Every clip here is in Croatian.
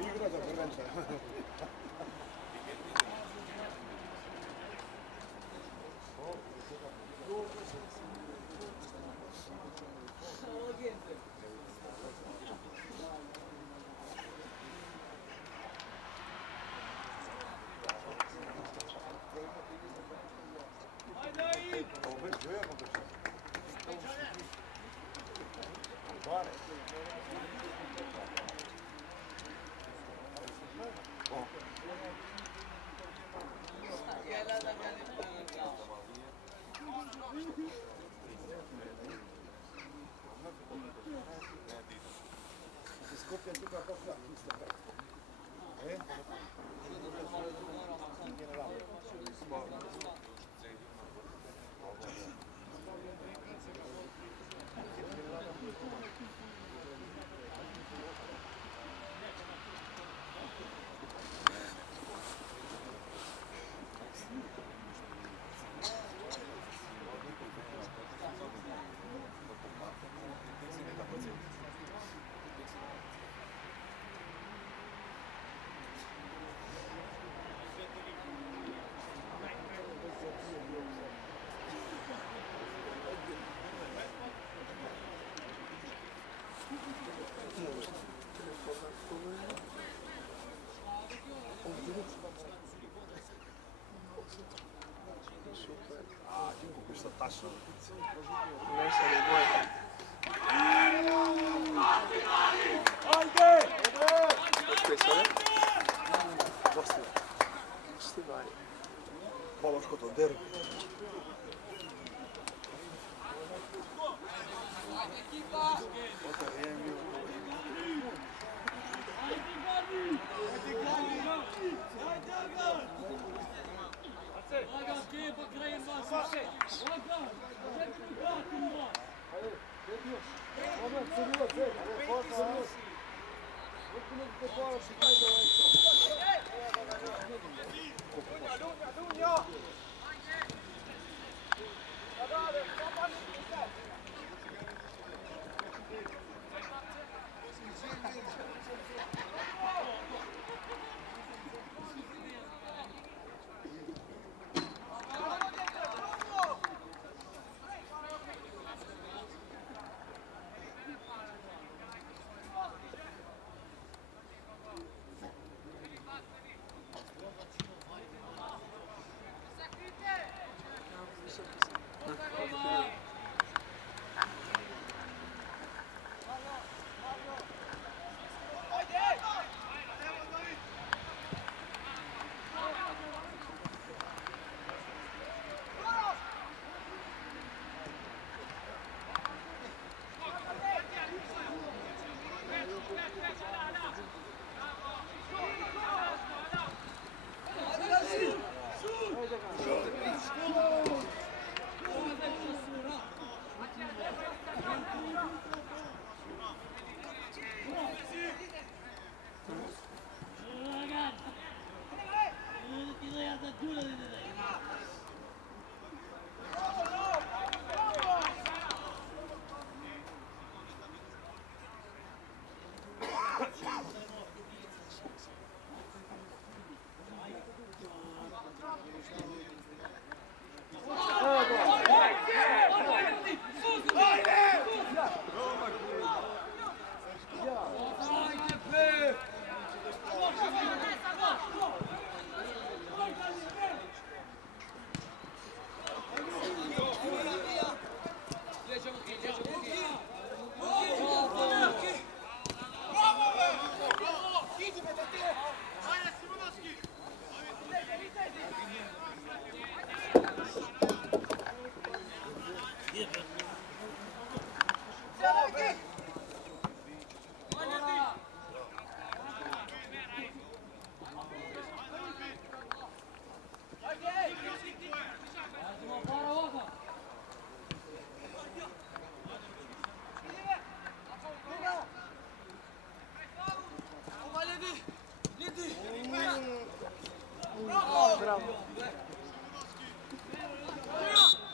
Igra za prvenca. Tačno. Ne se ne boje. Ajde! Počkaj se, ne? Dostivaj. Dostivaj. Pološko to derbi.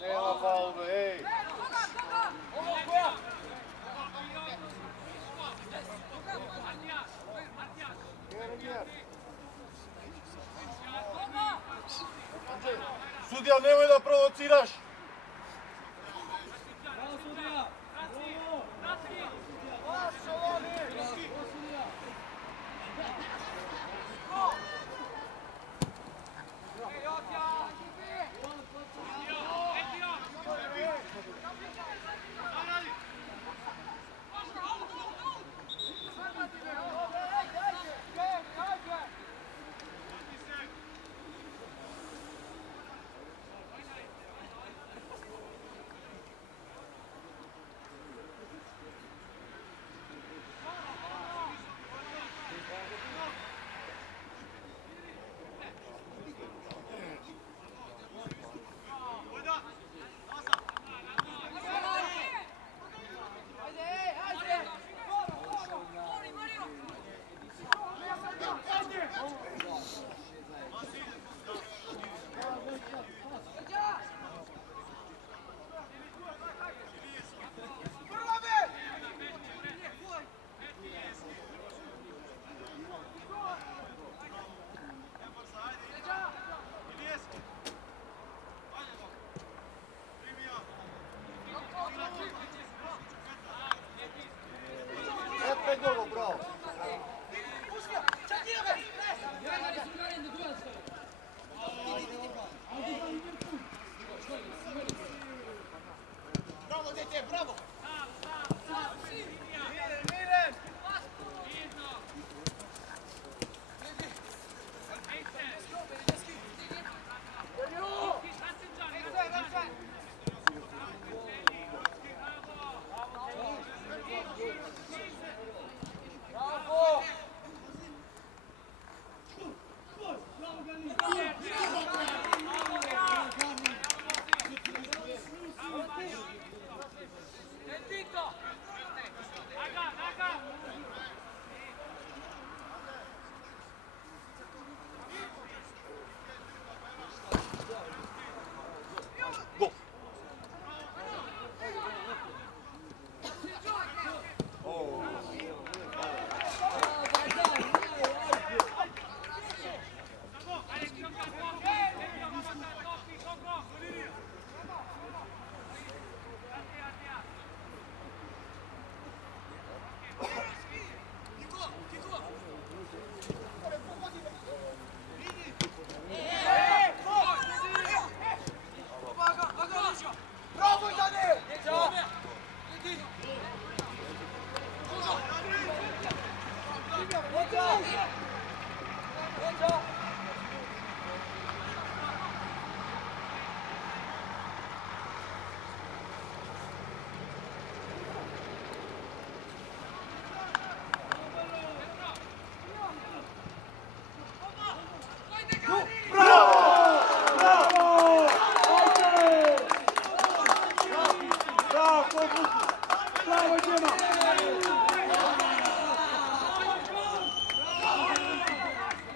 Nema faulu, ej! Sudija, nemoj da provociraš!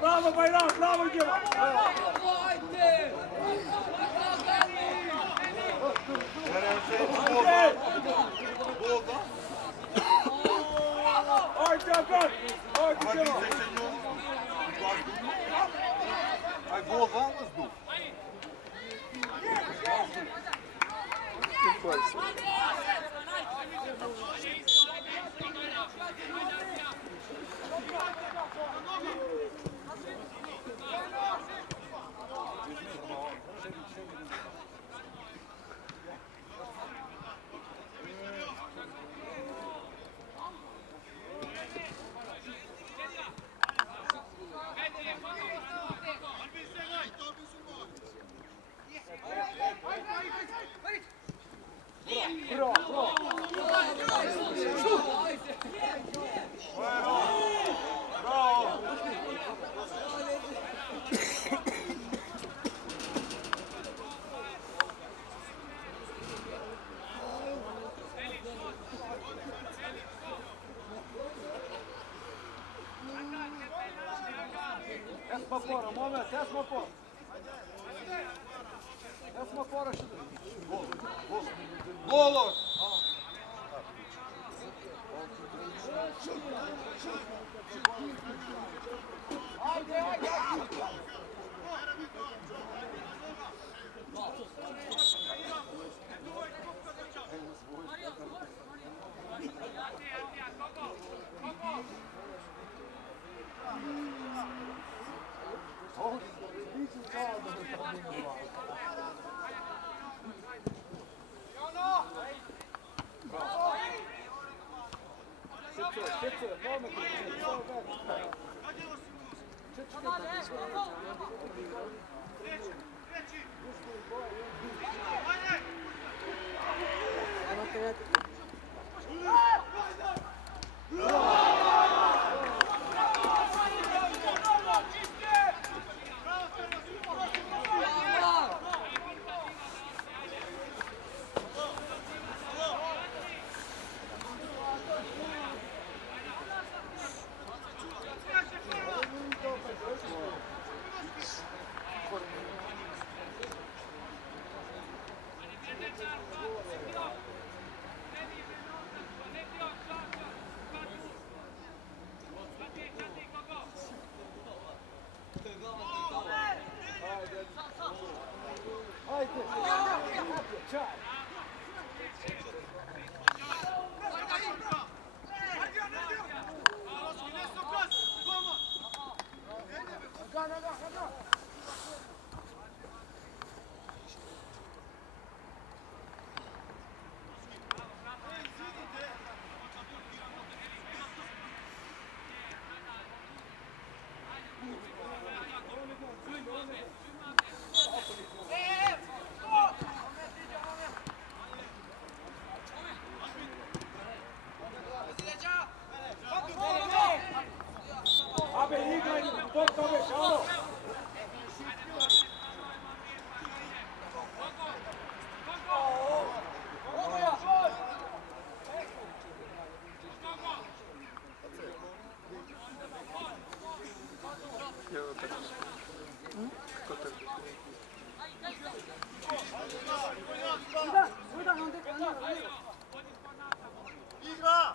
Bravo Bayram, bravo Djeva! Ajde Hakan, ajde Djeva! Aj gol van vazduh. Esma fora, moment, esma fora! Ja smo fora što Golo! Ajde, ajde, ajde! Abe, igraj, toliko već, alo! Igra!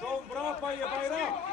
Šov brapa je Bajram!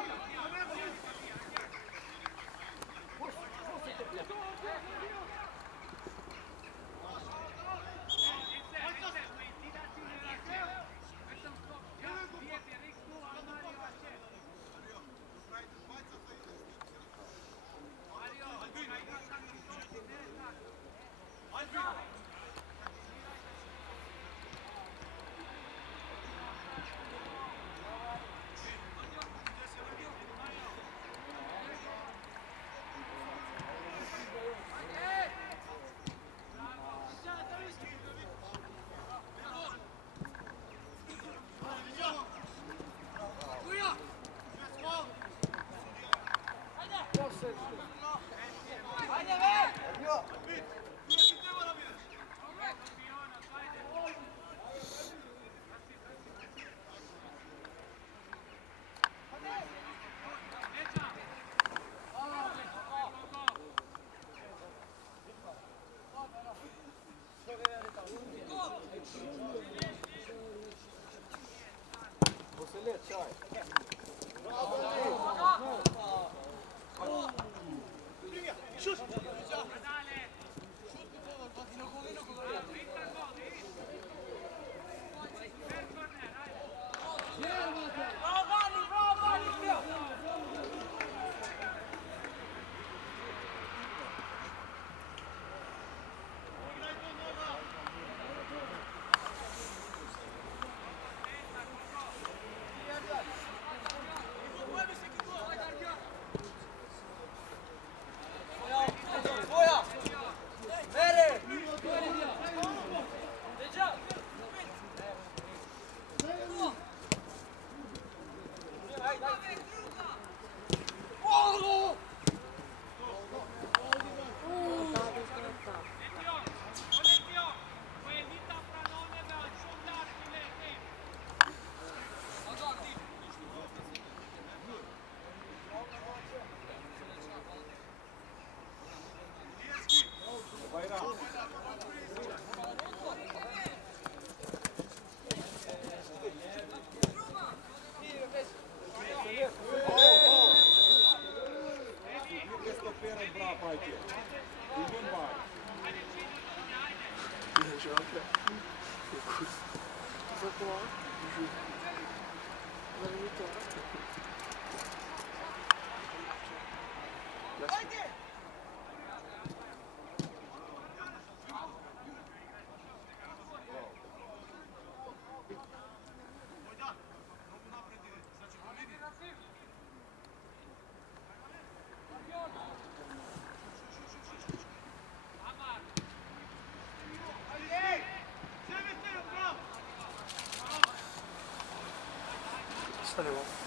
Ostani ovo.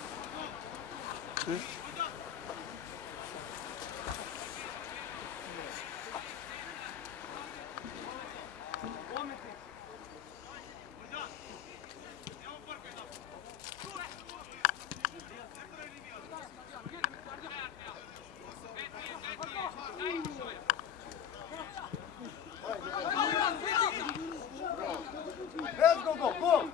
Let's go, go, go!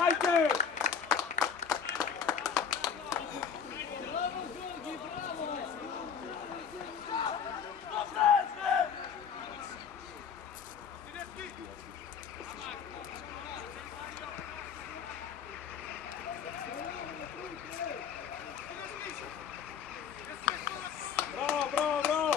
Ajde! Bravo, bravo, bravo!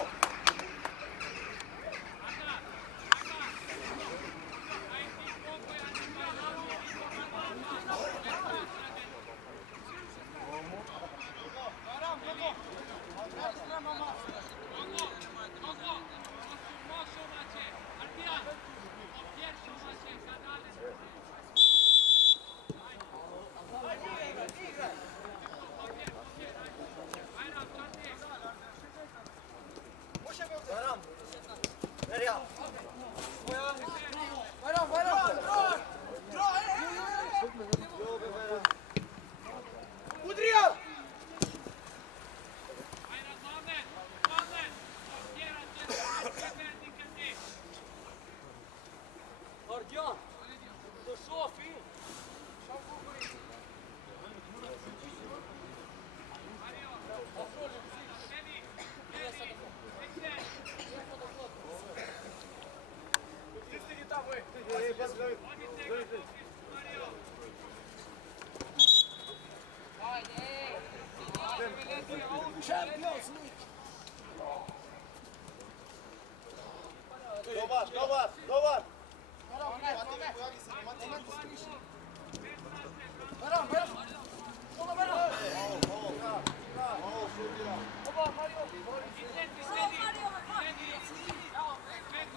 Zobacz, zobacz, zobacz!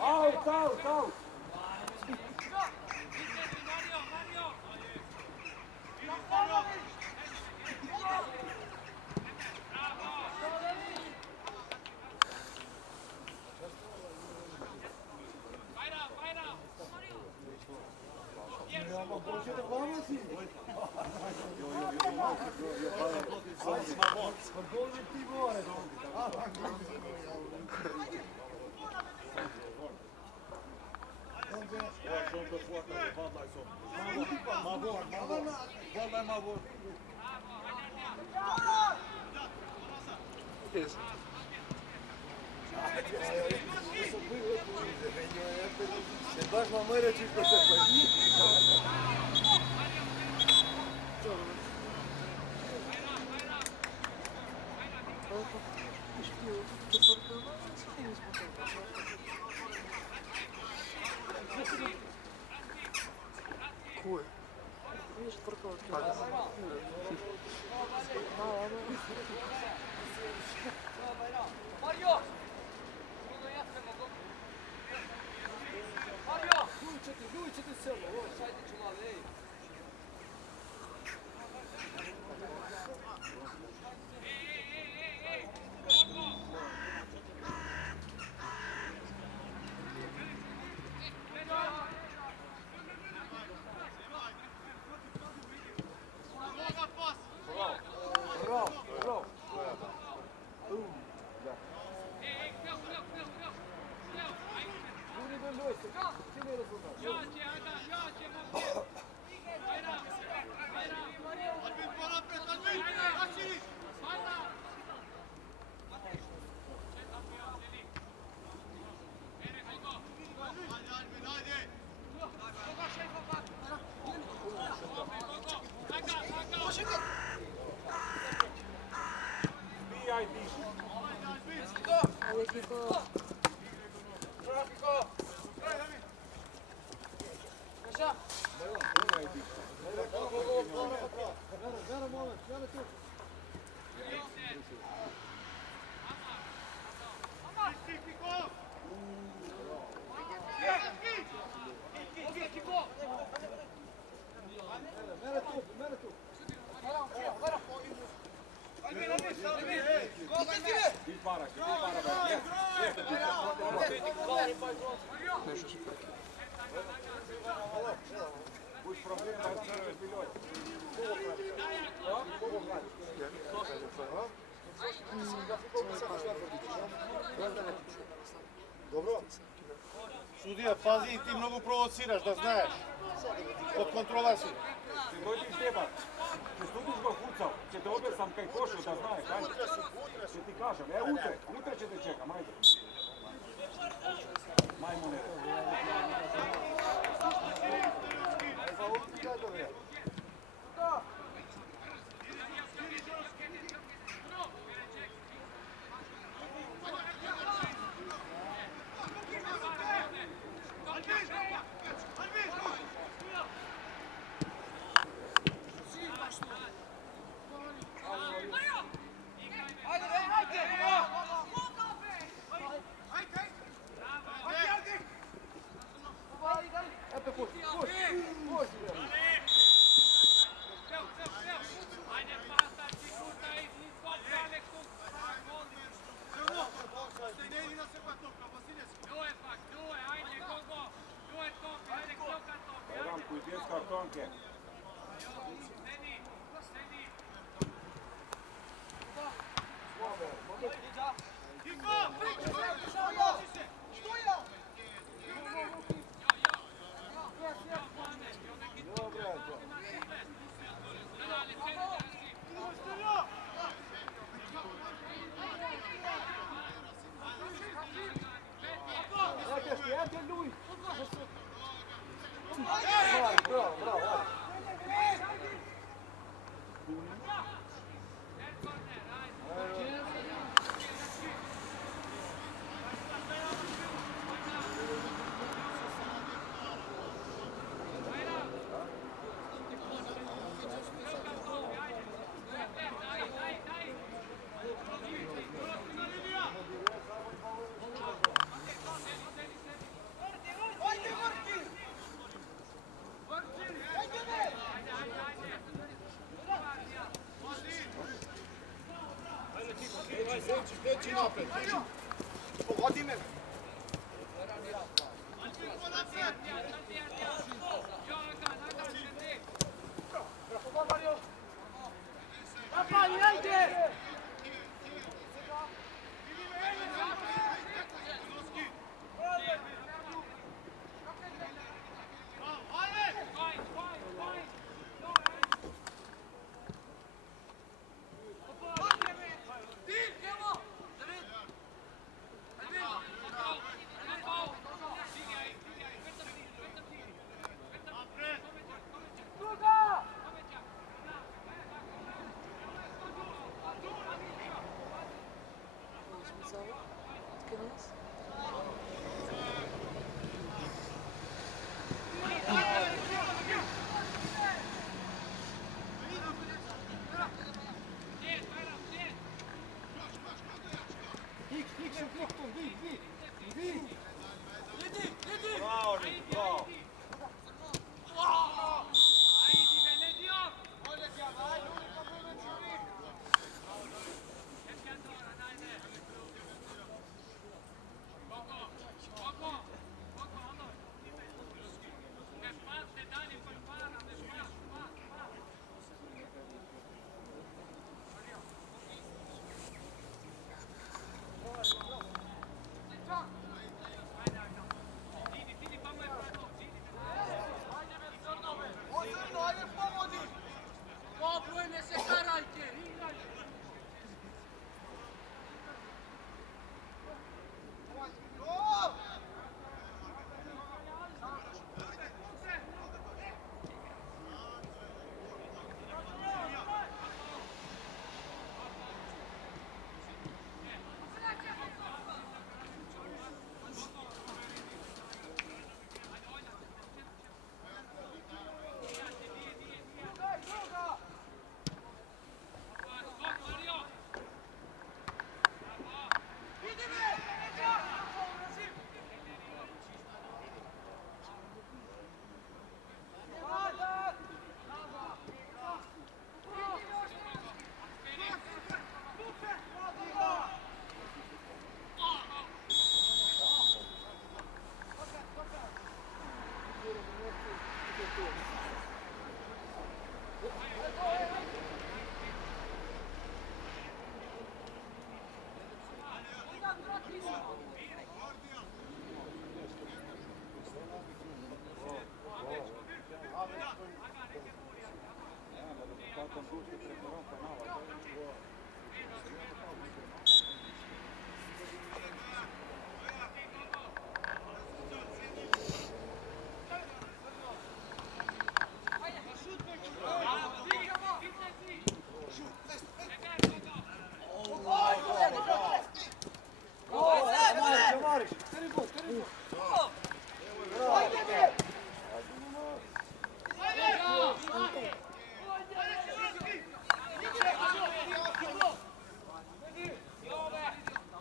Out, out, out! Jest. Baš vam moj reći što se pojedini. Cool. Kada? Mene tu. Ti paraš, ti para, brate. Nešto su prekli. Будь проблем, да церкви билет. Dobro. Sudija, pazi i ti mnogo provociraš, da znaš. Pod kontrola si. Če dojdi Šteba, če studiš ga fucal, če te objesam kaj košu, da znaš, ajde. Če ti kažem, utre će te čekam, ajde. Majmune. Ramku i bez kartonke. Veći napred. Pogodi me.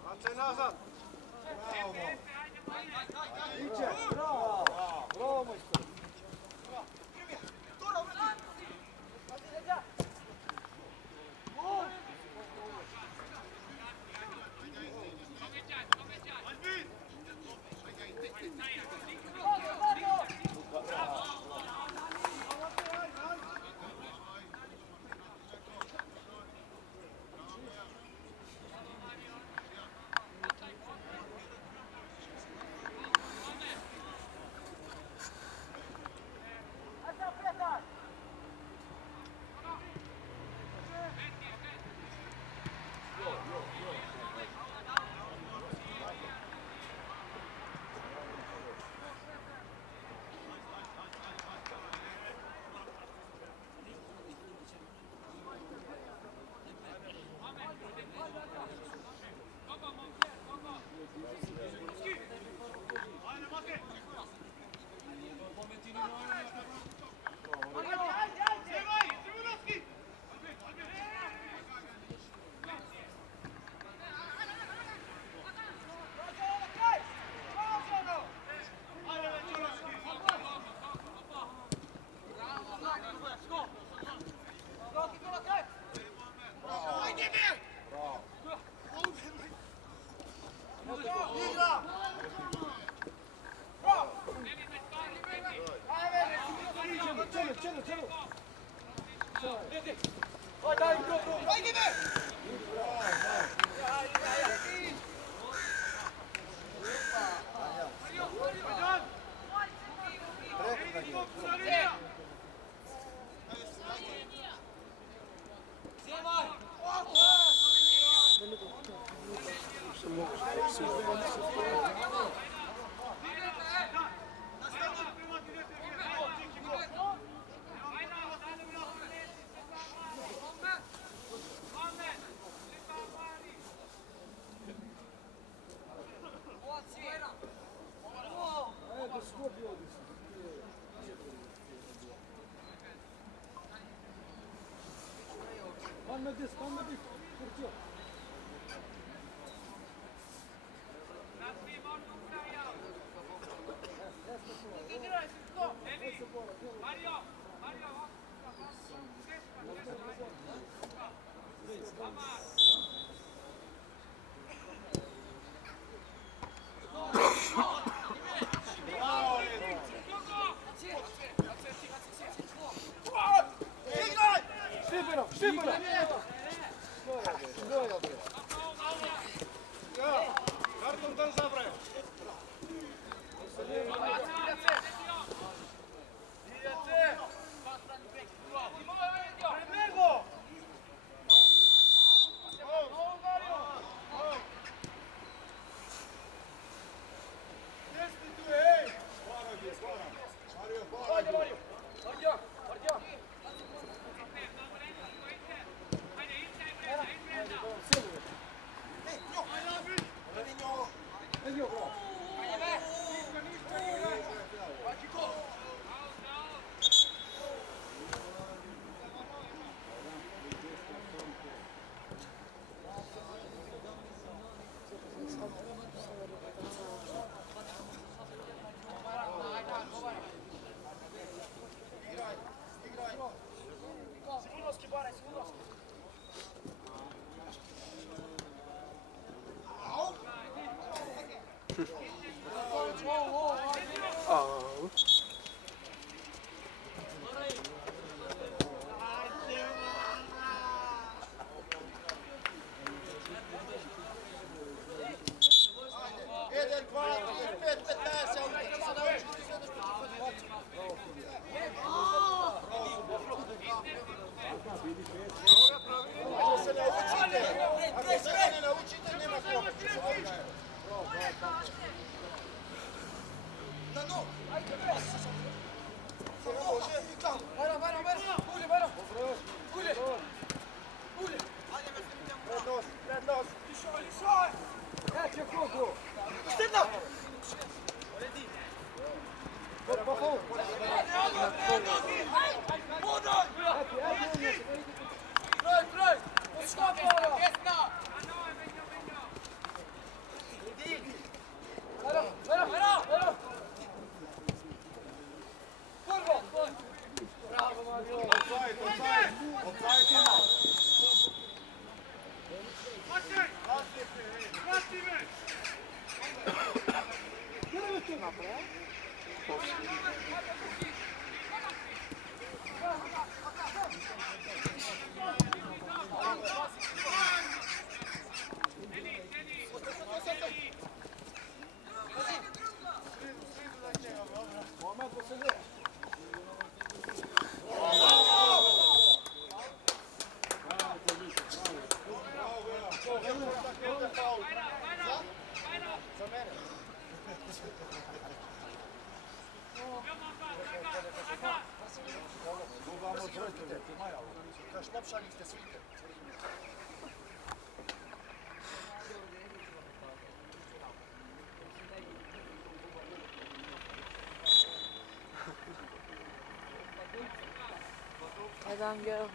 Marcaj nazad! Iće, bravo! Bravo, moj stor! Karton ten zabrał! Ako se ne naučite, nema pomoći. Prednost. Adam gel.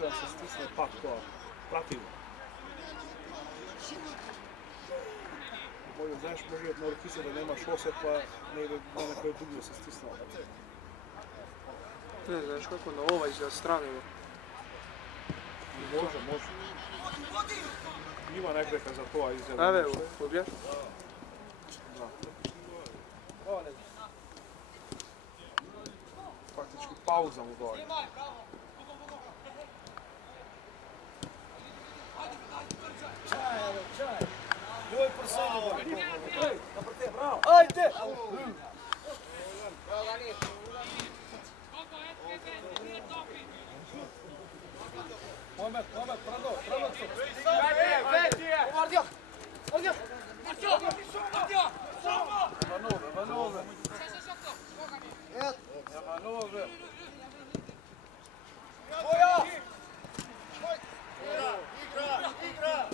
Da se stisne pak to pratilno. Bolje, znaš, može jedna orkica da nemaš osjet, pa ne ide na nekoj drugi da se stisne. Ne, znaš kako na ovaj za stranu. Može. Ima negreka za to, a izgleda. Evo, pobješ? Da. Faktički pauza mu dođe. Ajde! Mohamed, bravo. Vanove. Igra!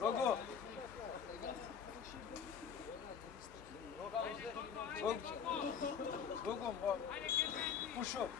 Gogo! Push up.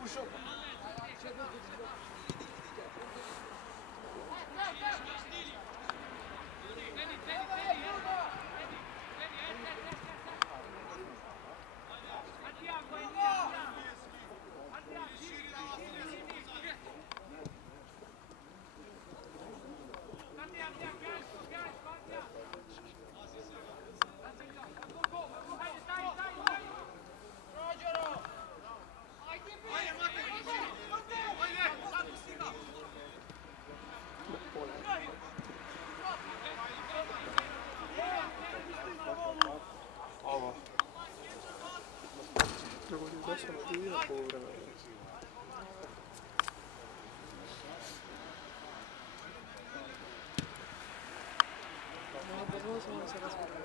8 i na poluvremenu. Pozvali smo da se razgovaraš.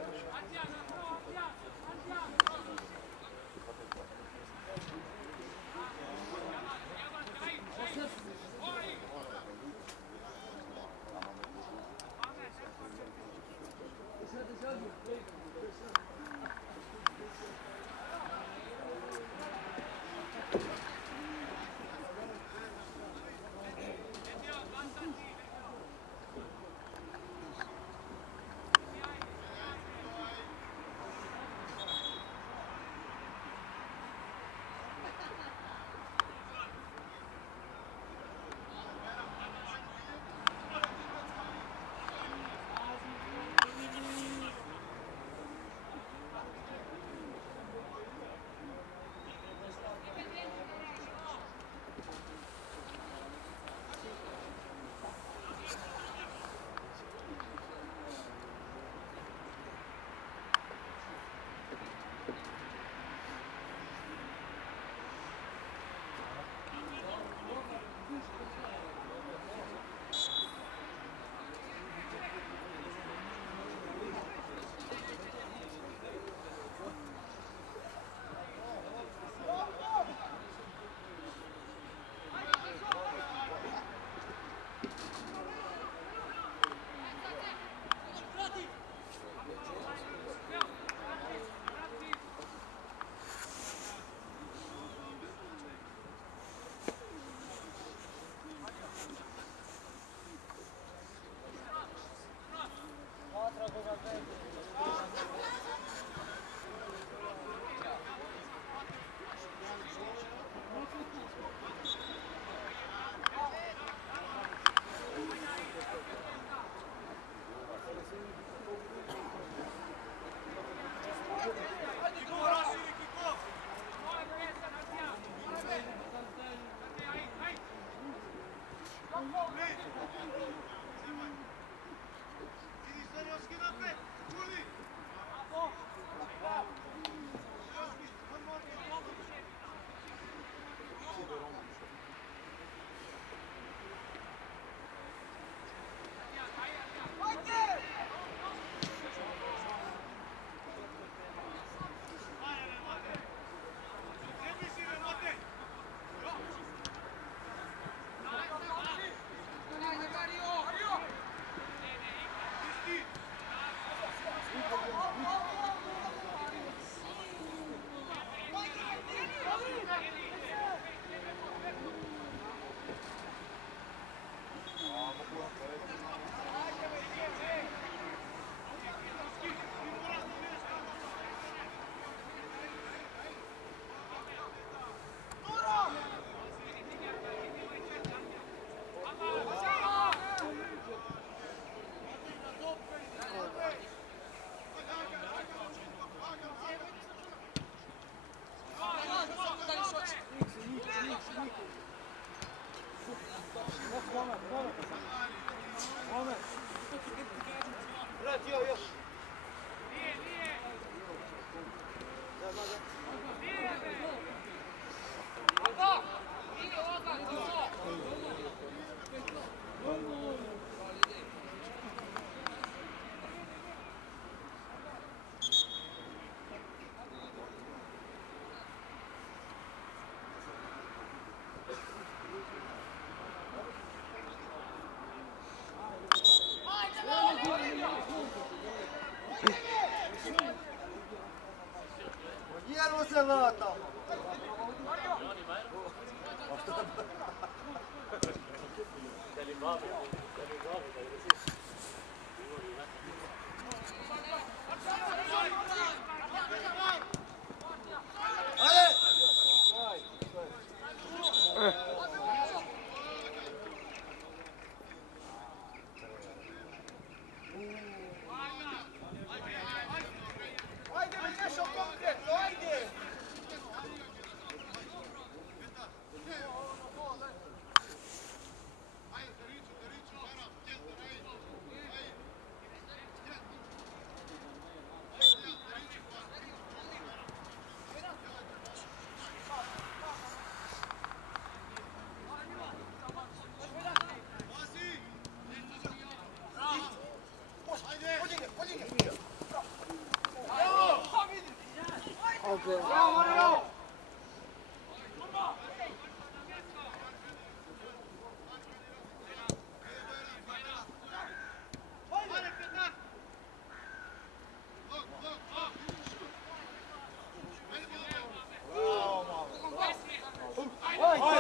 Abi.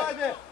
Haydi.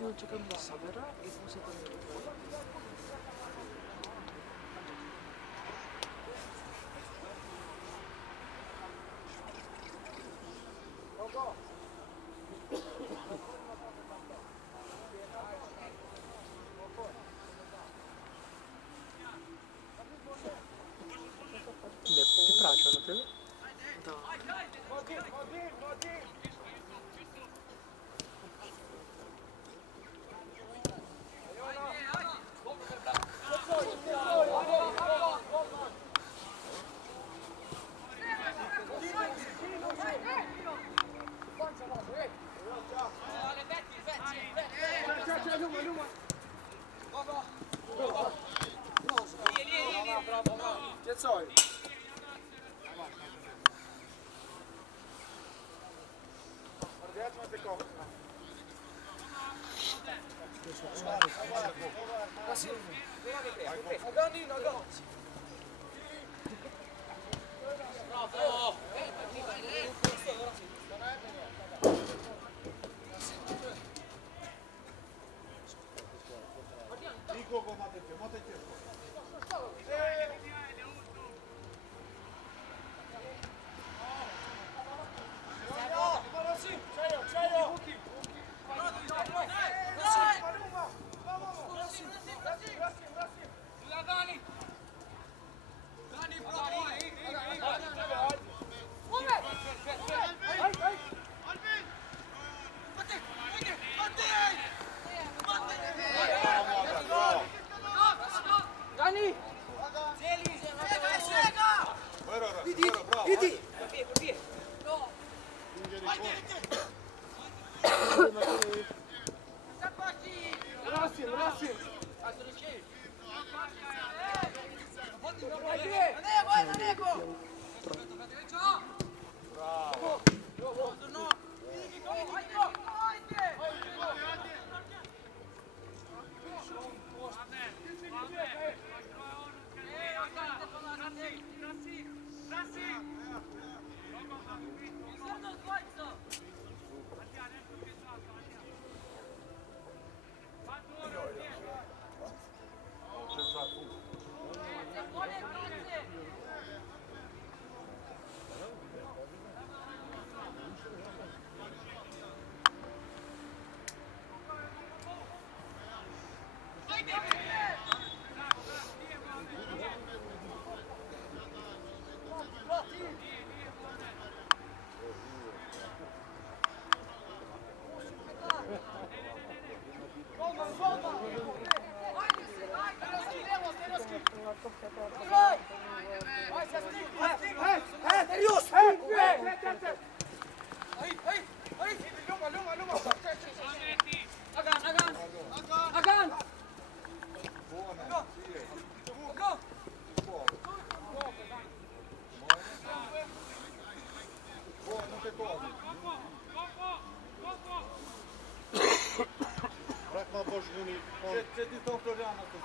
Io čekam da sabera i mu se da Ne, ti praćaju na tebe? Da. Nikogo matete, matete. Bırakma boş bunu. Ce ti sto Floriano tu?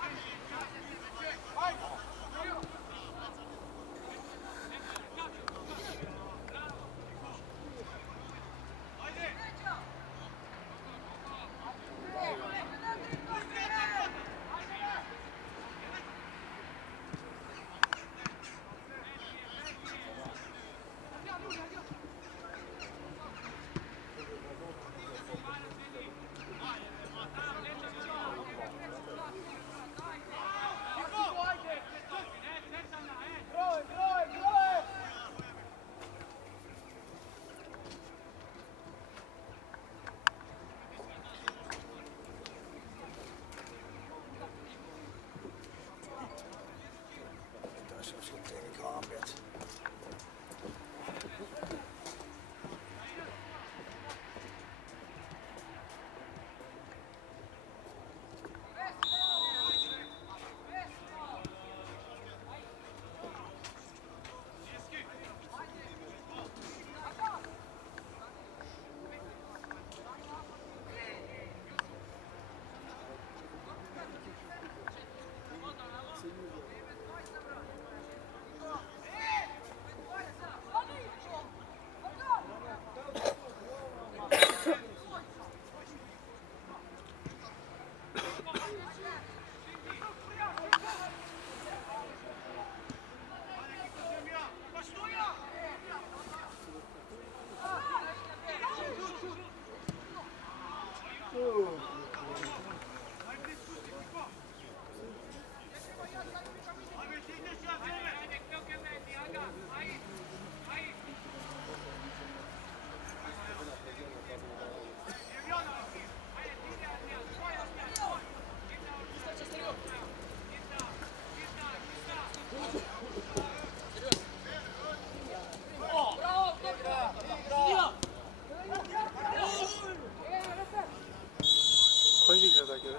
Koji igra da gleda?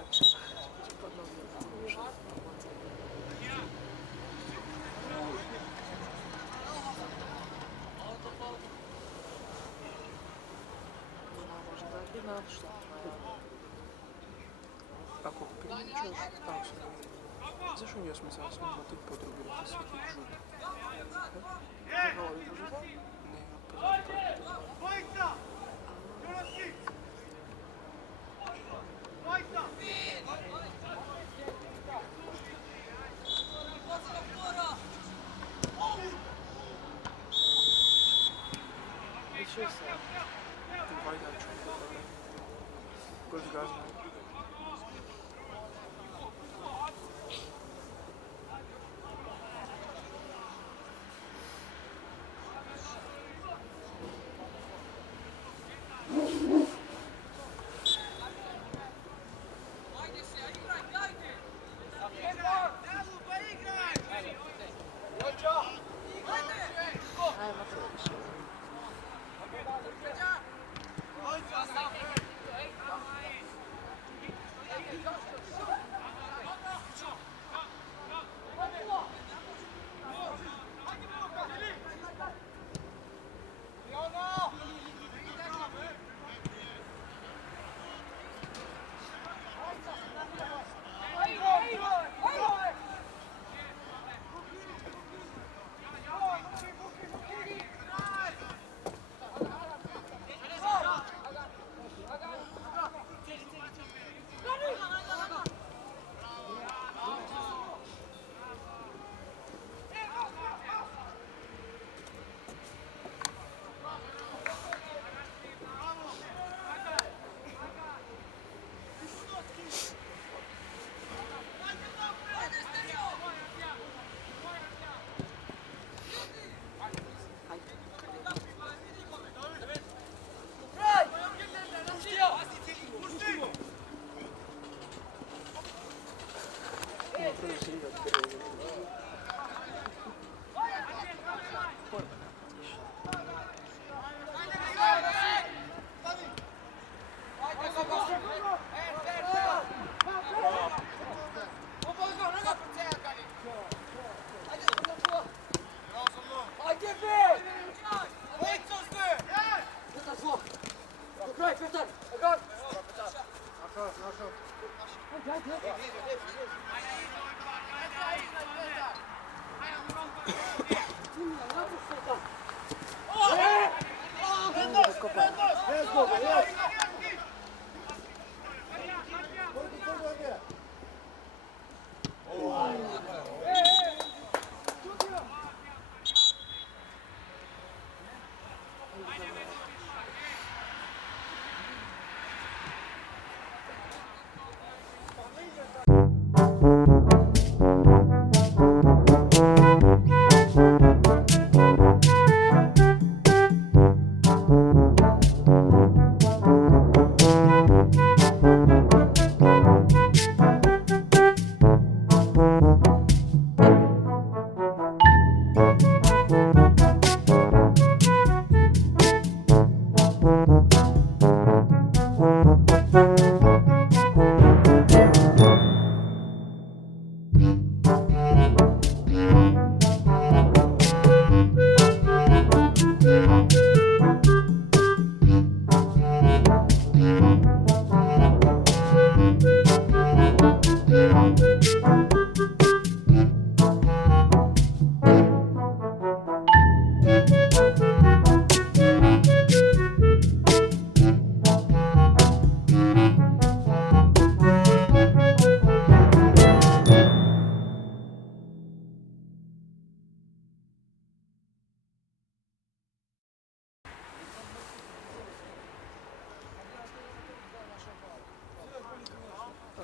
Možda bi našla. Ako pričaš, tako se ne vidi. Zašto ja smo sada smo ti podrugi da ti svi ti žuti? Ne, Više se ti vajda čuti kod gazna.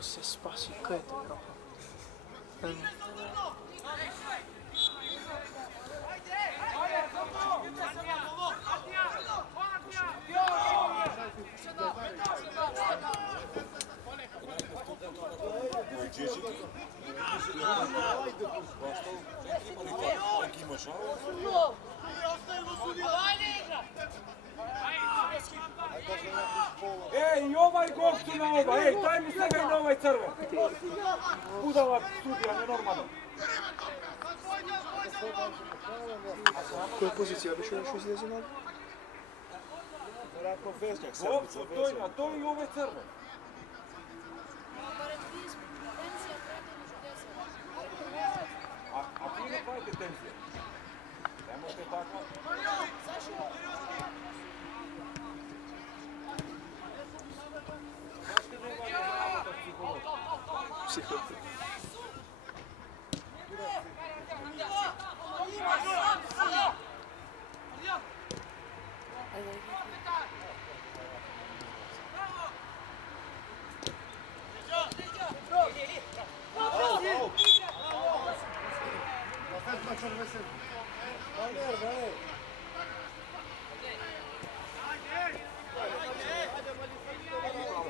Se spasi kete, bro. Ej, i ovaj gošću na ova, ej, daj mu svega i na ovaj crven. Budala studija, nenormalno. Koja pozicija bi što još izlazila? Vjerojatno veznjak sedmica, A to i ovaj crven. psihote.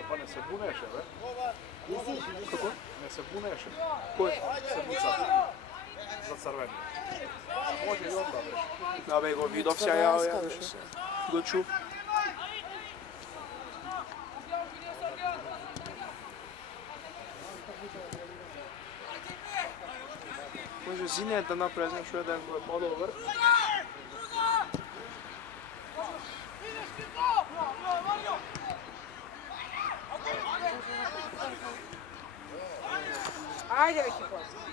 Pa ne se buneše, ve? Kako? Ne se buneše. Koj? Sedmica. Za crveni. Može i onda, veš. Ja vego vidovся, ja više. Doću. Može Zine da napravi, znaš, jedan modover. Ajde već je posle.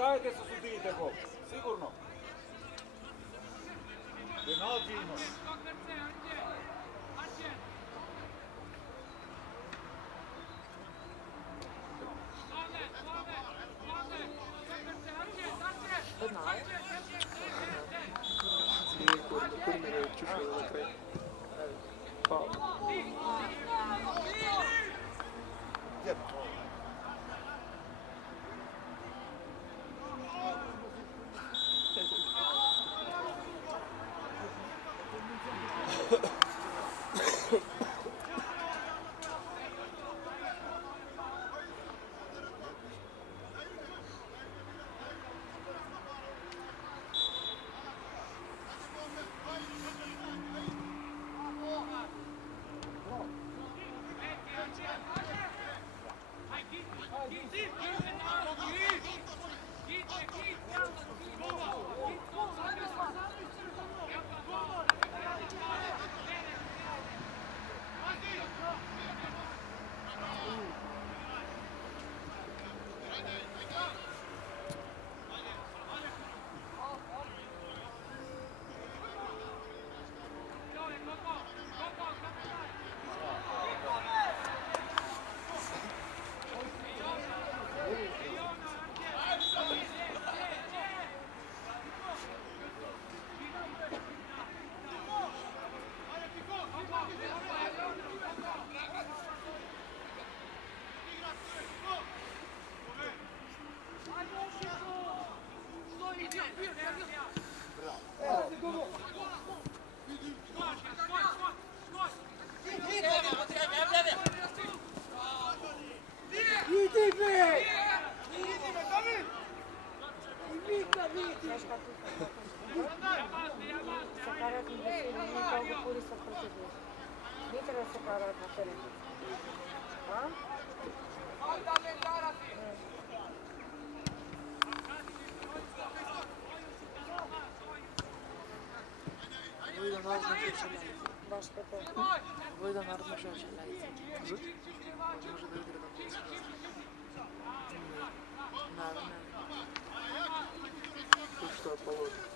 Dajte se sudite Bog, sigurno. Ronaldinho. Kurmire čušao na kraj. Pa, Separat mi da se nije toliko puri sa procedura. Nije treba separat na teren. A? Vojda narodno žeće Baš to to. Vojda narodno žeće lajci. Može da igra da pisa. Naravno. što je položio.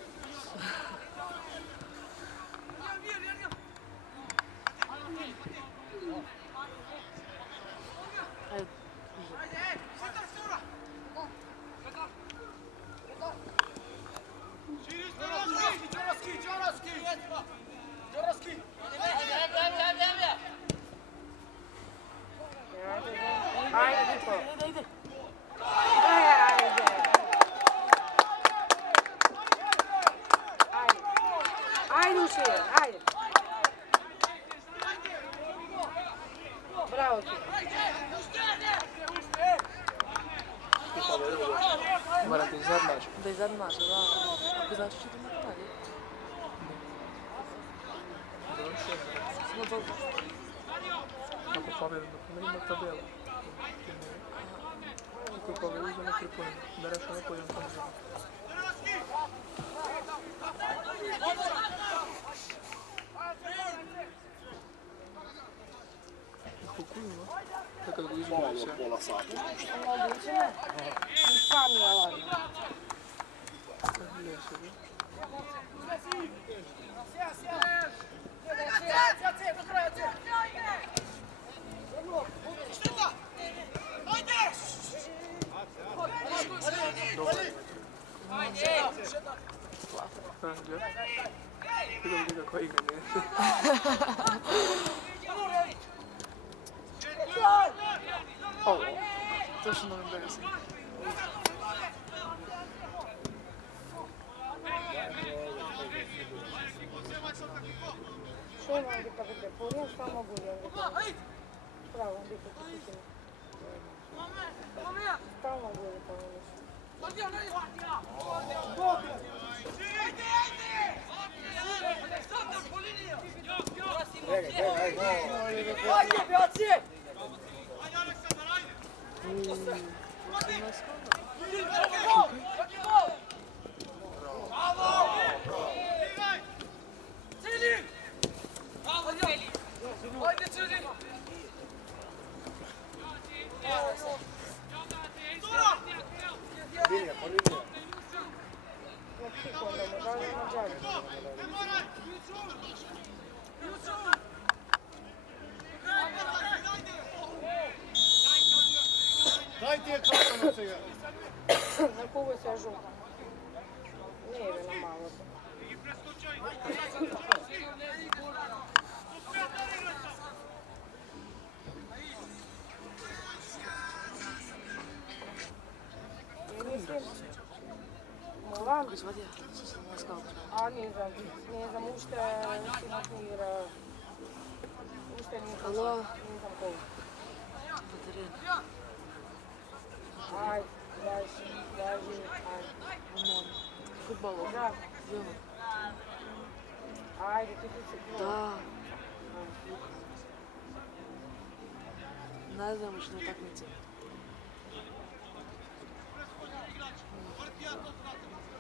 Ajde, Niko. Ajde. šire, ajde. Bravo ti. Mora da izadnaš. Da izadmaže, da. Ako znači će idemo dalje. Samo dobro. Ako Pavel ima tabelu. Ako je Pavel uzme neki pojem, da reša ne pojem pojem. Kako ima? Tako da ga izgledaju se. Pola sata. Moguće ne? I pa mi je ladno. Ne se bi. Gdje ga koji igra ne. Точно много интересно. Što imam gdje pa bude porijem, šta mogu lijem gdje pa pravo gdje pa ti pitim. Šta mogu lijem pa ne Daj ti je kako na čega. Na kugu se žuta. Nije na malo. Moram, Izvadija, sam se naskao. a ne znam ušte simatnira. Ušte nisam, Alo? nisam kogu. Baterija. Ajde, daži, ajde. Умон. Футбол. Da, Идем. ajde, ti se pljuva. Да. Не знам уж на такмице.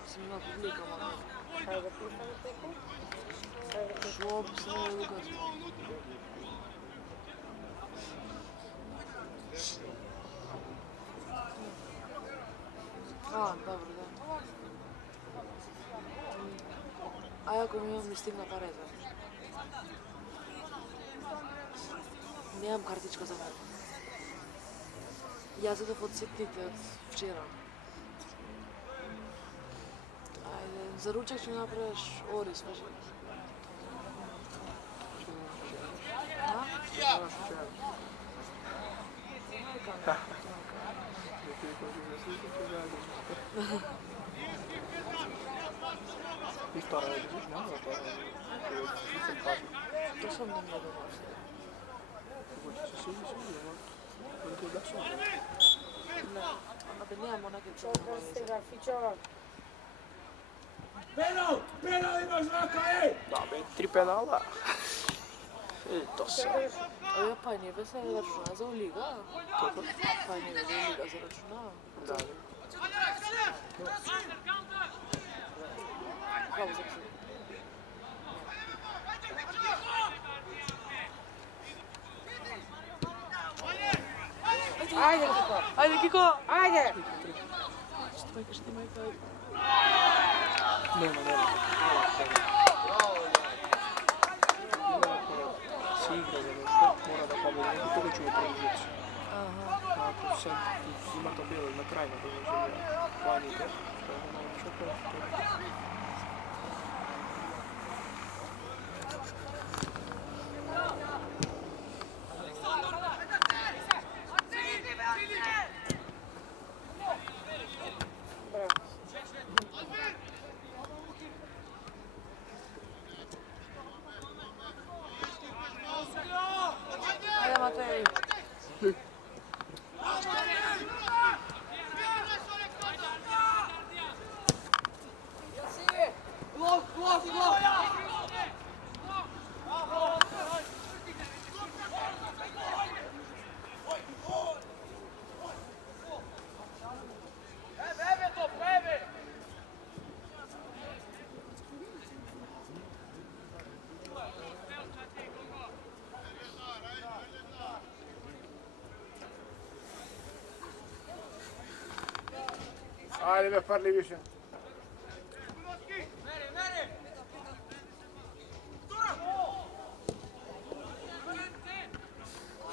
Съм имал публика, мама. Ajde, pisam teku. Ajde, ti Шоп, съм имал Лукас. Dobro, da. A ako mi stigna pareza? Нямам картичка за мен. Я за да подсетните от вчера. Айде, за ручак ще направиш Орис, кажи. А? И вторая, видишь, можно? То съм не много важно. Не, ама да нямам онаке цел. Dobro ste ga fičova. Penal! Penal imaš Raka, ej! Da, bem, 3 penala. I to se. А ја па не бе се рачуна за Лига. Kako? Па не бе за Лига се рачуна. Da. Како за се? Ajde, Kiko. Ајде Кико! Ajde. Штимај кај. Nema. Se igra za nešto, mora da pobedi neki, toga ćemo produžiti. Ako sad ima tabela na kraju, na kojem će planite, što je ono čekao, Bravo. Ajde me parli više.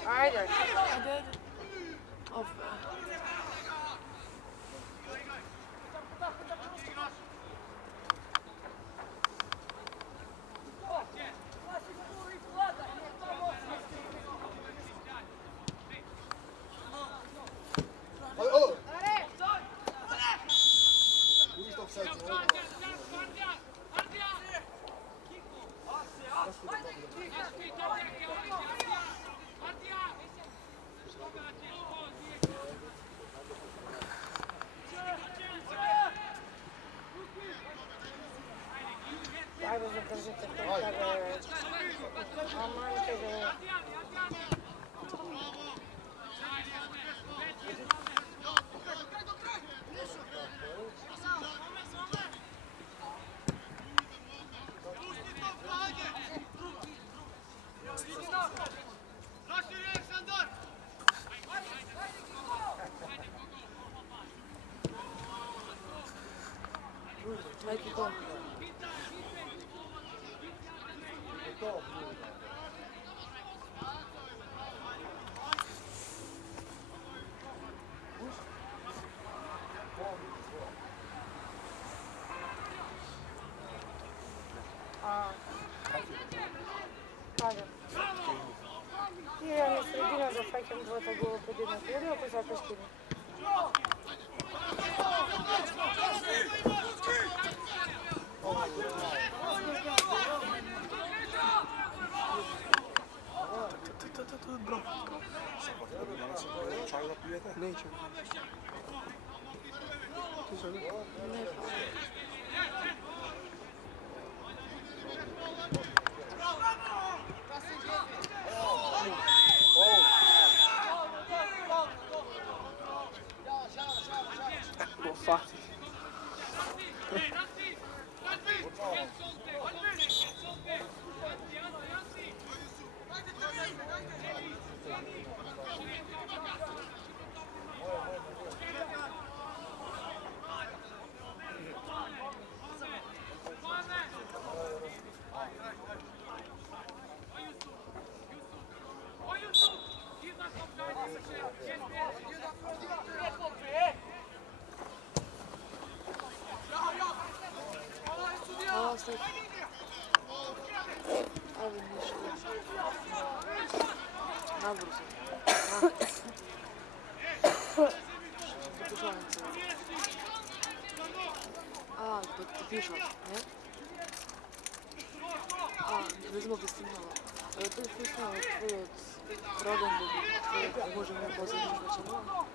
Ajde. Ajde, ajde. Opa. Ajde, zadržite to kada je... Aman kada je... Neki gol. Ajde. Jedan je sredina za fajkem dvota gola pred jednog ljudi, oko zapeštine. To je bravo. Čaj da pijete? Neće. Ti zove? Ne pa. Bo fatti. Ovo sad. Evo ništa. Nabrzo. Zakušavam se. A, da ti pišao, ne? A, ne znam da ste imala. To je pisano tvoj od Rodan da bi možemo pozvati da ćemo.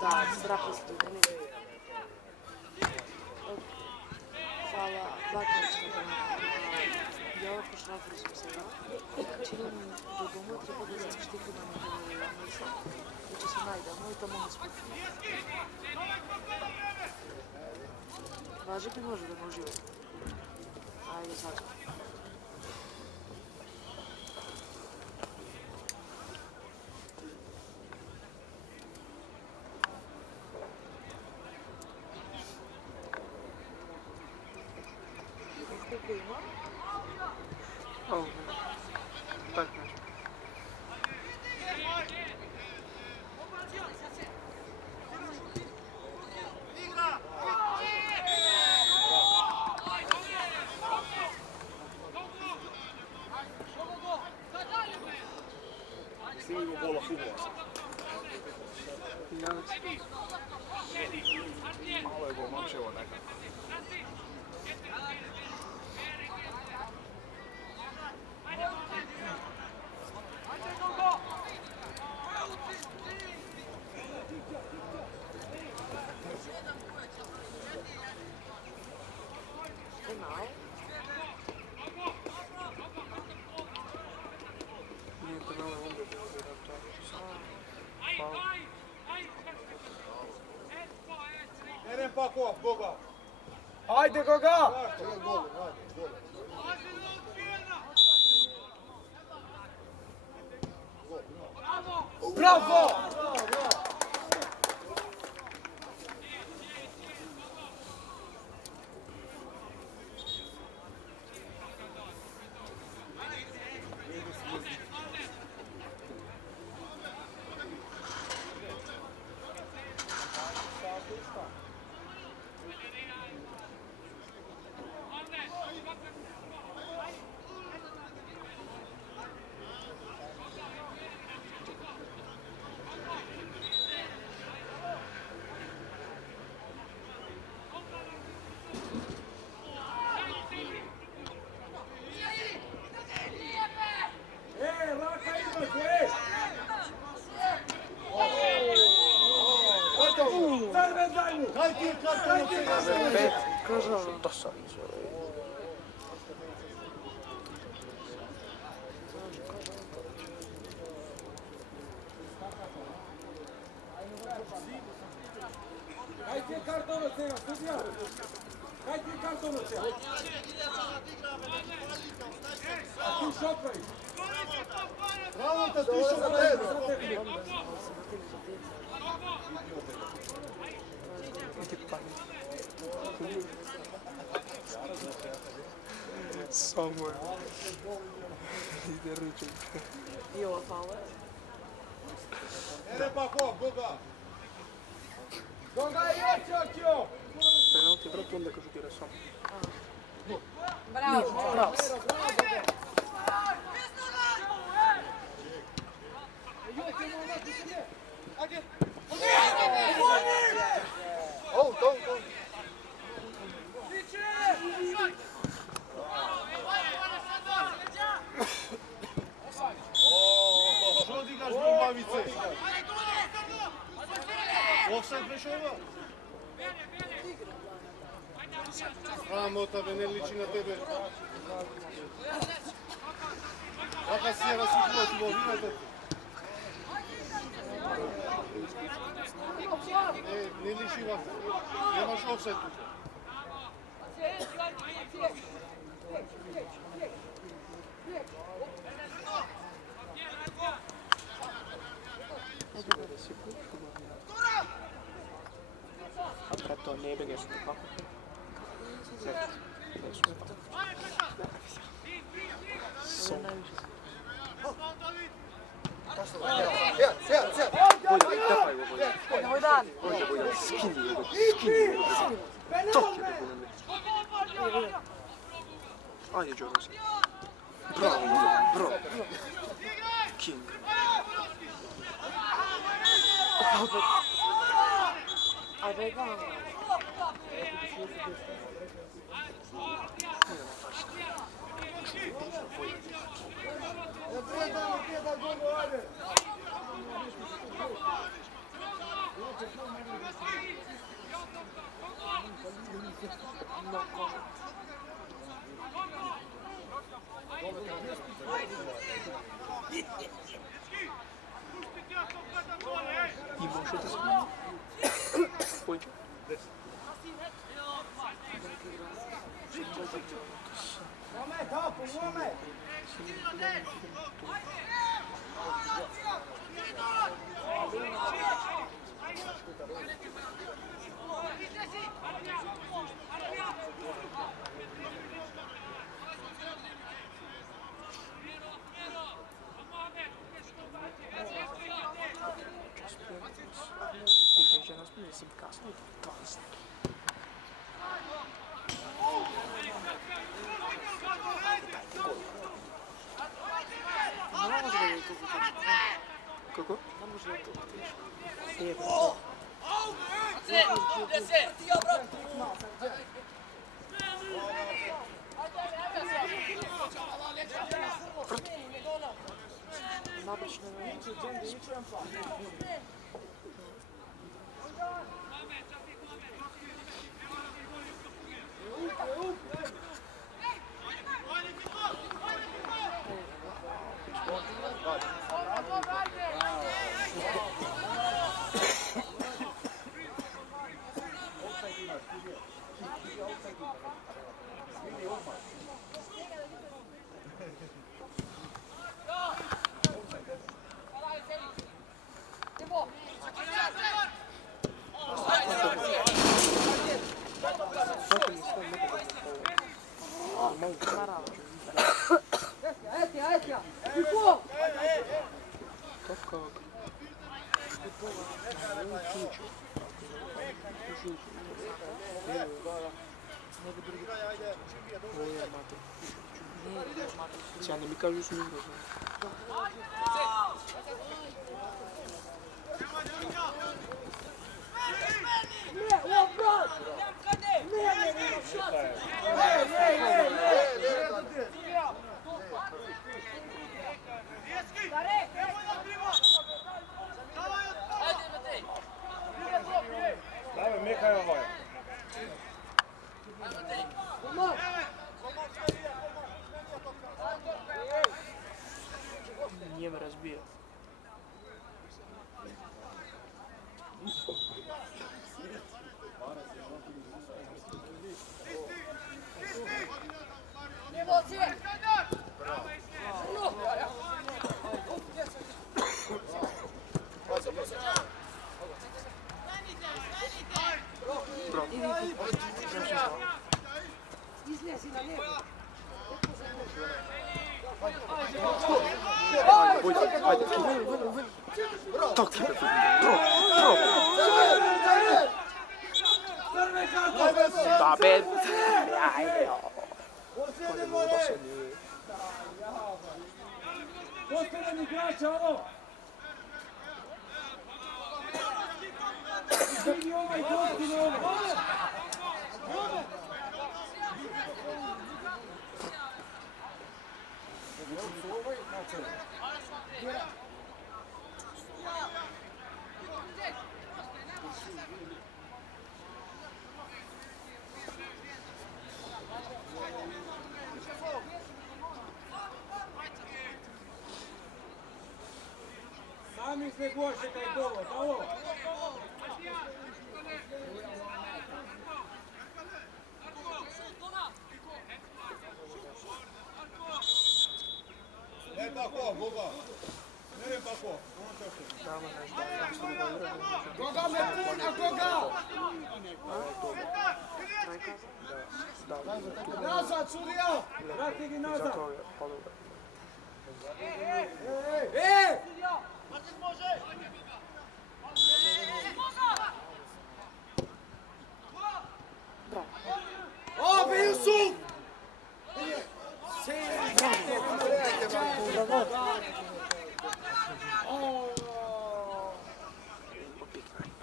Da, strapistu, ne? Hvala, Baković na ja pošrafili smo se, da? Čini mi do doma treba da zaštitimo na misla. Znači se najdemo i tamo ne spustimo. Važi bi može da ne uživa. Ajde, sad. Koliko ima? Ovo. Tak nešto. Snimimo gola futbola. Janac. Malo je gol, momčevo nekako. Nije penala onda da je to. Hvala. Eren Pakov, Goga. Ajde Goga! Bravo! karton od svega. Pet, kažem, dosadno se Kaj ti je karton od njega, sudija? Kaj ti je karton od njega? A ti šopaj! Bravo, te tišo na tebe. Somewhere. Ide ručak. I ova faula. Ere pa ko, Goga. Koga je Čočo? Penalti, vrlo onda kažu ti resom. Bravo. Bravo. Što digaš glumavice? Offside prešova? Sramota, ne liči na tebe. Kakva si je rasipilo, vidite? Ne liči vam. Nemaš offside tu. A to ne bege su kako? Nemoj dan. Skini. Ajde, Jonas. Bravo. King. A vega. I može da se... Pođe. Mislim kasno, kasno. Ne može da je to budući. Kako? Ne može da je to budući. Nije. Nabrično je. Сега не ми кажеш с мигро. Давай, мекай овој. Nije me razbio. Izlezi na lijevo. David! Postavljeni igrača, ovo! Vidi ovaj gosti na ovo! Sami se goše kaj dolo, dolo! Ne tako, Boga. Ne tako. Koga me puna, koga? Nazad, sudija! Vrati gi nazad! E! O, bio su!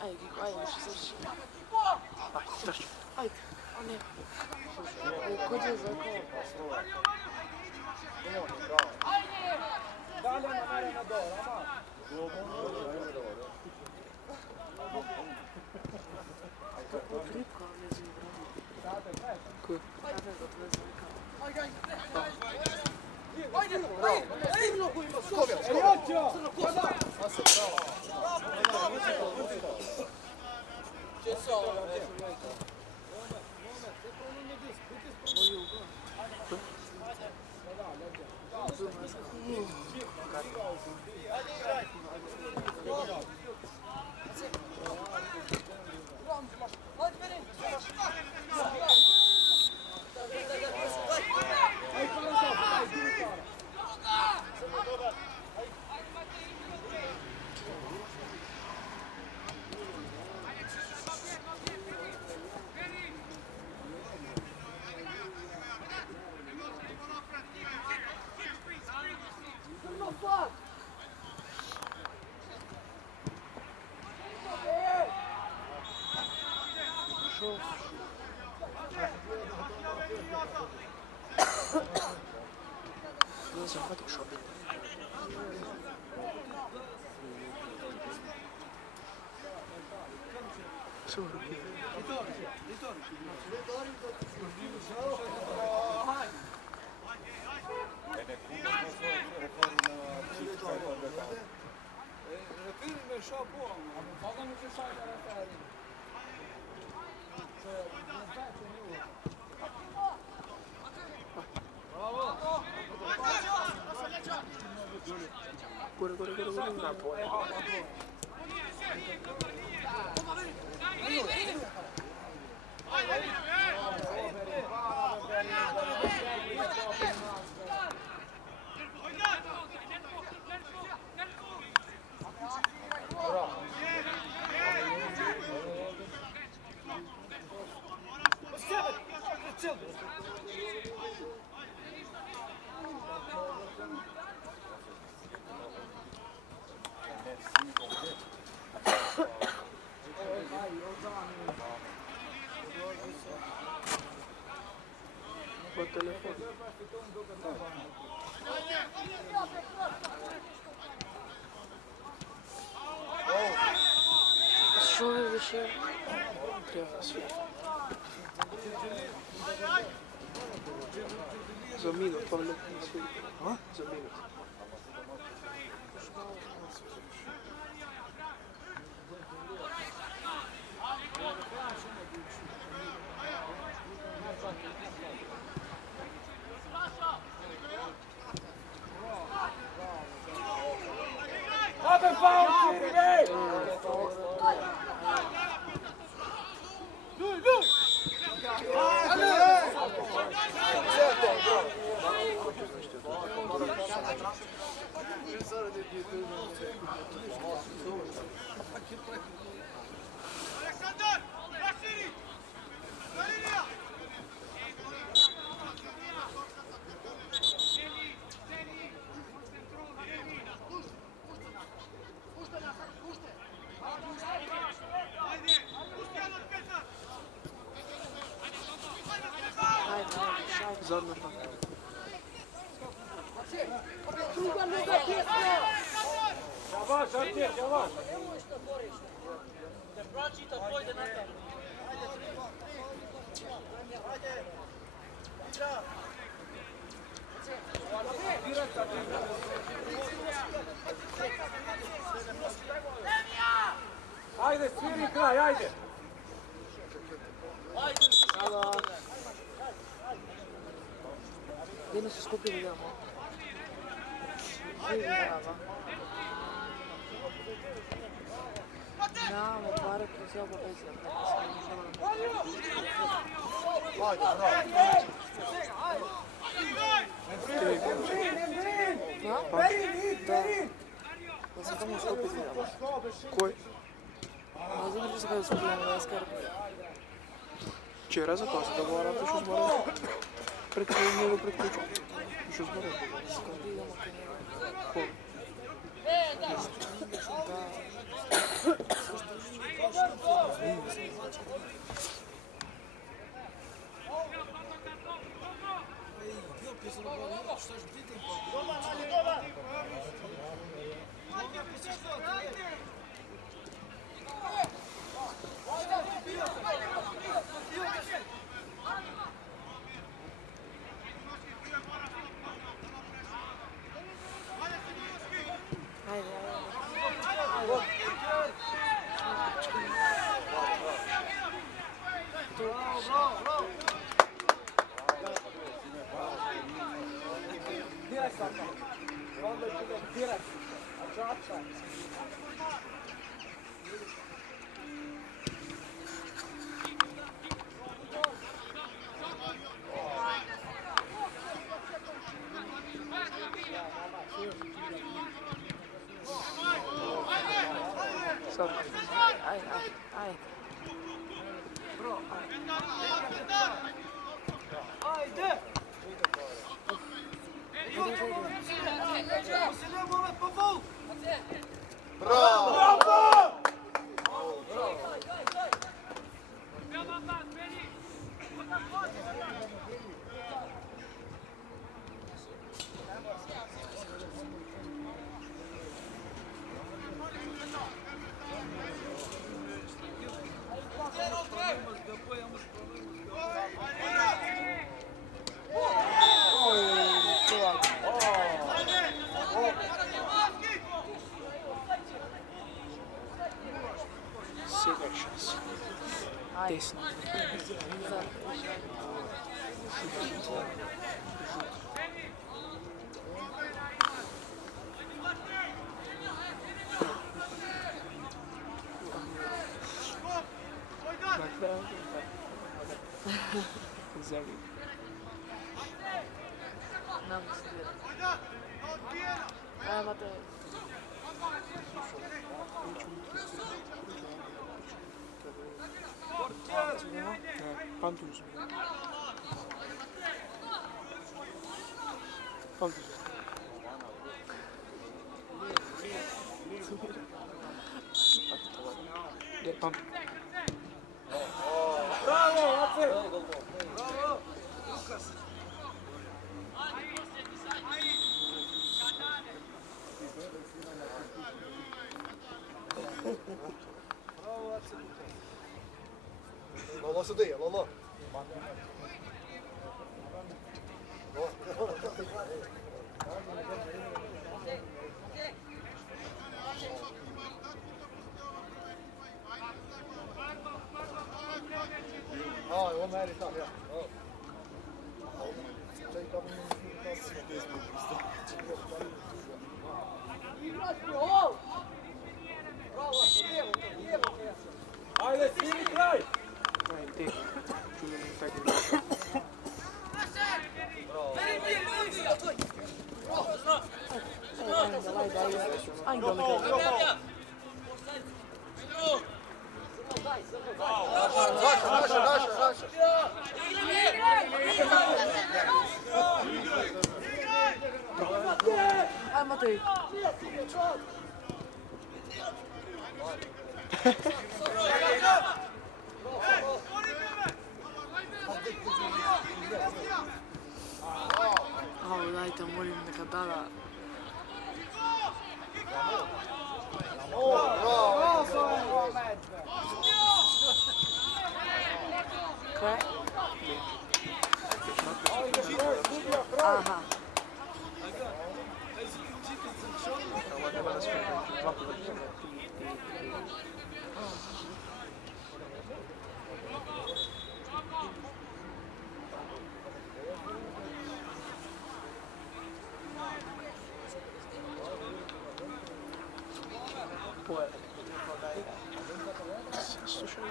Ajde, Giko, ajde, nešto završi. Ajde, a ne. Kod je zakao? Dalje na mene na dole, ama! Kripka, ne znam, bravo. Ko? Sada ga odveze nekako. Ne znam, hvatim šobit. Samo ruke. Gore, napoj. Po telefonu. Що ви лише? Треба світ. За минут, Павло, на світ. За минут. Zadnja taka. Javaš, Artije, javaš. Ajde, sviri kraj, ajde. Hvala. Gdje su skupili idemo? Gdje idemo? Namo, pare kroz oba bezija. Da? Da. Da sam tamo skupili idemo. Koji? Ne znam što se kada skupili na skarbu. Вчера запас договора, ти що зборив? Прикрив пред кучу. Ти що зборив? Скажи, идемо към него. Хо. Sad. Ajde. Selections. Desno. Zemlji. Nam se gleda. Ajmo te. Pantuz. Pantuz. Je pantuz. Bravo, Ace! Lolo sudija, Lolo. Ovo meri tam, ja. Ajde, sviri kraj! Aj, te. Čujem tako da. Naša. Ajmo te. Evo dajte, molim neka dala. Kraj? Aha. Ovo nema da smije dva puta ti. Pojede. Slušaj.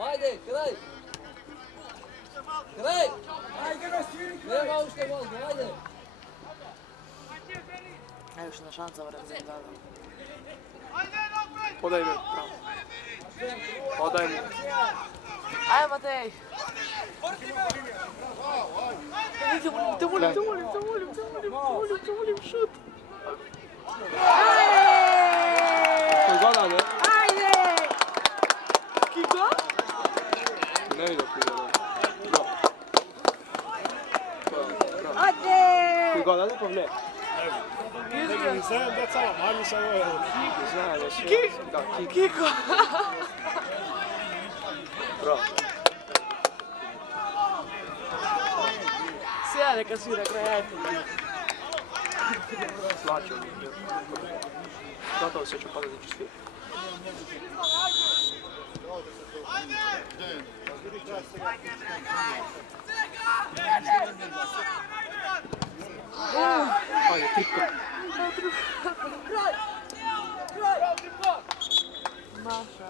Ajde, kraj! Kraj! Nema ušte molke, ajde! Evo još jedna šanca, vrem da im dala. Podaj mi pravo. Podaj mi. Ajde, Matej! Te molim, šut! Koji goda, ne? Ajde! Kiko? Ne vidio koji goda. Bravo. Ajde! Koji goda, ne povlije. Ne znam da cała, mali sam ovo. Zna da sve. Da, Kiko! Bravo. Sjaj neka svira kraj, ajde. Slačio mi je. Zato se će padati svi. Ajde, tripka. Maša.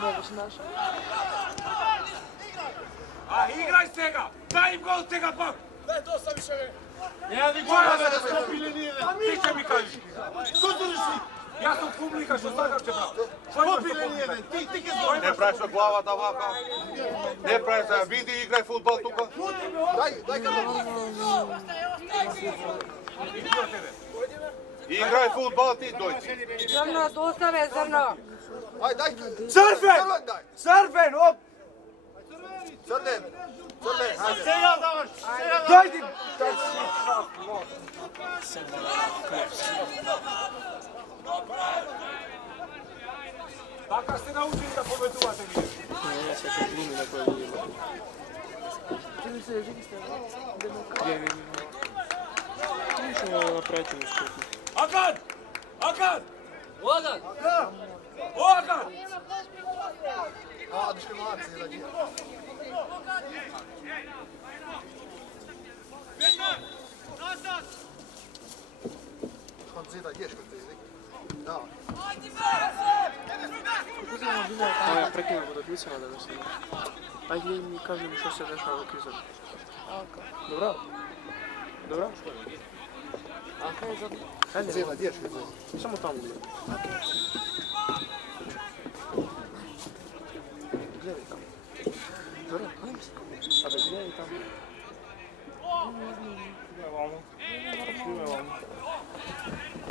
Dobiš naša. A igraj se ga! Daj im gol se ga pak! Ja nikoga da skopili nije. Ti će mi kaži! Sudili si! Ja sam publika što stakam će bravo! Skopili nije. Ti ke zove. Ne pravi se glava ovako. Ne pravi se, vidi igraj futbol tuka. Igraj futbol ti dojci. Zrno, tu ostave zrno. Crven! Crven! Op! Sega daš. Daj ti! Tako ste naučili da poveduvate mi. Ne, sve će glumi na koje vidimo. Čini se, čini ste. Gdje vidimo? Možemo napraviti u skupu. Akan! Akan! Ogan! Ogan! Ja prekinem od odlicama da mislim. Ajde mi kažem što se dešava u krizom. Dobro? Dobro? A kaj je za... Ajde, samo tamo gledaj. Gledaj tamo. Dobro? Sada gledaj tamo.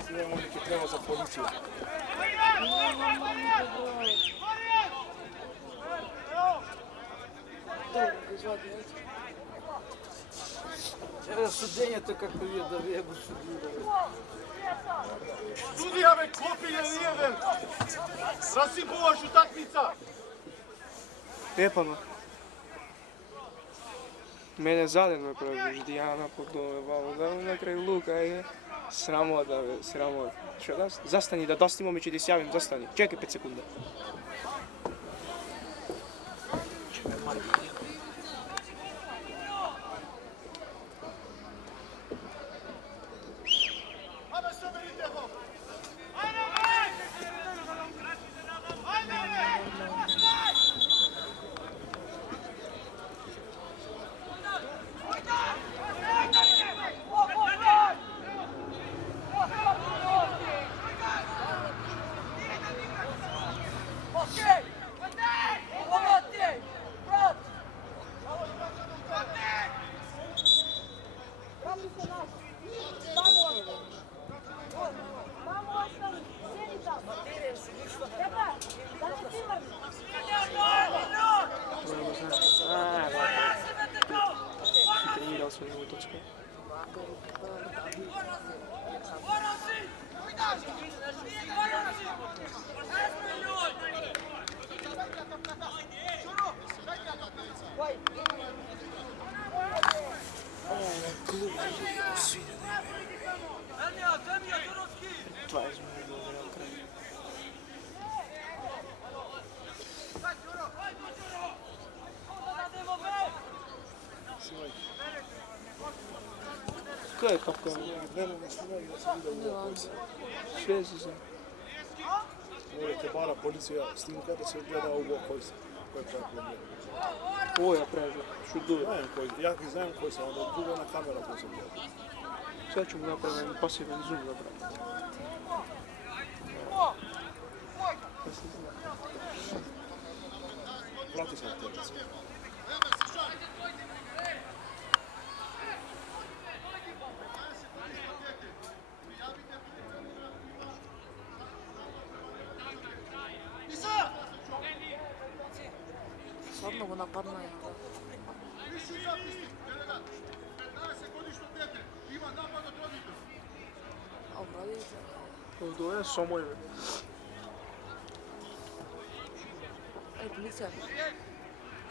Sve monike treba za policiju. Suđenje kako je da vijebu suđenje. Sudija me klopilje nijedan. Rasipovaš utakmica. Lijepano. Mene zadeno je praviš, Dijana pogledala, da na kraju Luka je sramota, sramota. Što da? Zastani da dostimo mi će ti sjavim, zastani. Čekaj 5 sekunda. Sve je tako. Ne mogu snimati da se vide u koji se. Sve se zna. Morate bara policija snimka da se gleda u koji se. Koji je pravi problem. Ovo ja prežem, šudujem. Znam koji, ja znam koji sam, onda druga na kamera koji sam gleda. Sad ću mu napraviti pasivan zoom napraviti. Da se zna. Plati sam te recimo. Stvarno го нападнаја. А обрадите? Ovo je Somojeve. Полиција.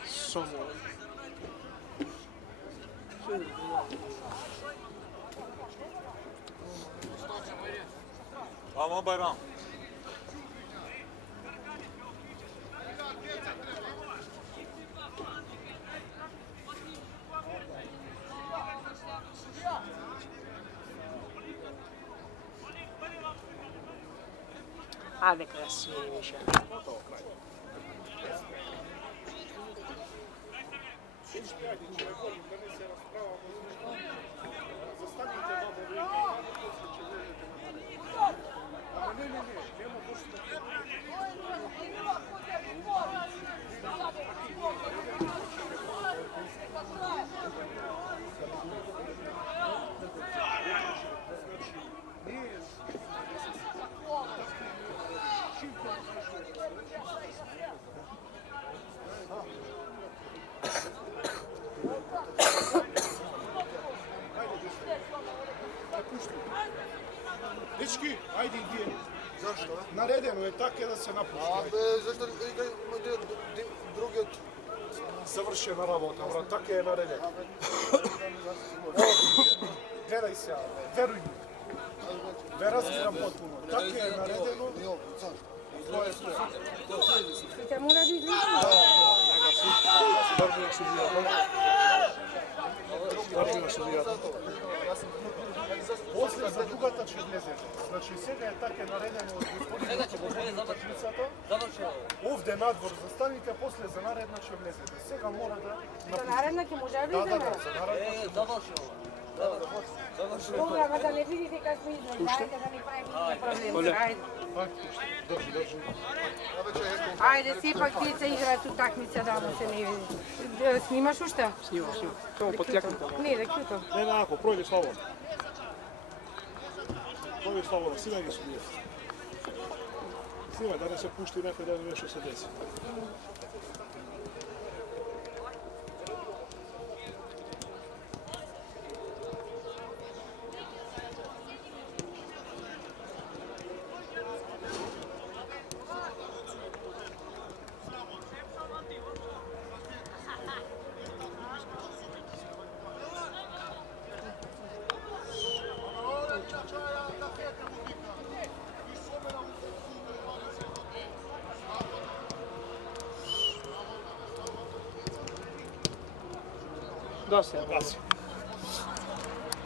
Somojeve. Vamo Bayram. Ajde krasivije više. Dečki, ajde gdje? Zašto? Naredeno je tako da se napušta. A zašto drugi od... Završena rabota, brat, tako je naredeno. Gledaj se, veruj mi. Verazbiram potpuno. Tako je naredeno. To je sve. I te mora biti Držina sudijata. Držina sudijata. После за другата ќе влезете. Значи сега е така наредено од господинот што го води уtakmicата. Овде надвор застаните, после за наредна ќе влезете. Сега мора да За наредна ќе може да Да, влизаме. за наредна. Добре, ама да не видите как сме излезли. Ајде да не правим проблем. Ајде. Држи. Ајде, сепак деца играат утакмица, да му се не види. Снимаш уште? Snima. Samo potjaknite. Не, да кјуто. Не, нако, пројди слободно. Пројди слободно, снимај ги судија. Снимај, да не се пушти некој да не нешто се деси. Da se. Гаси.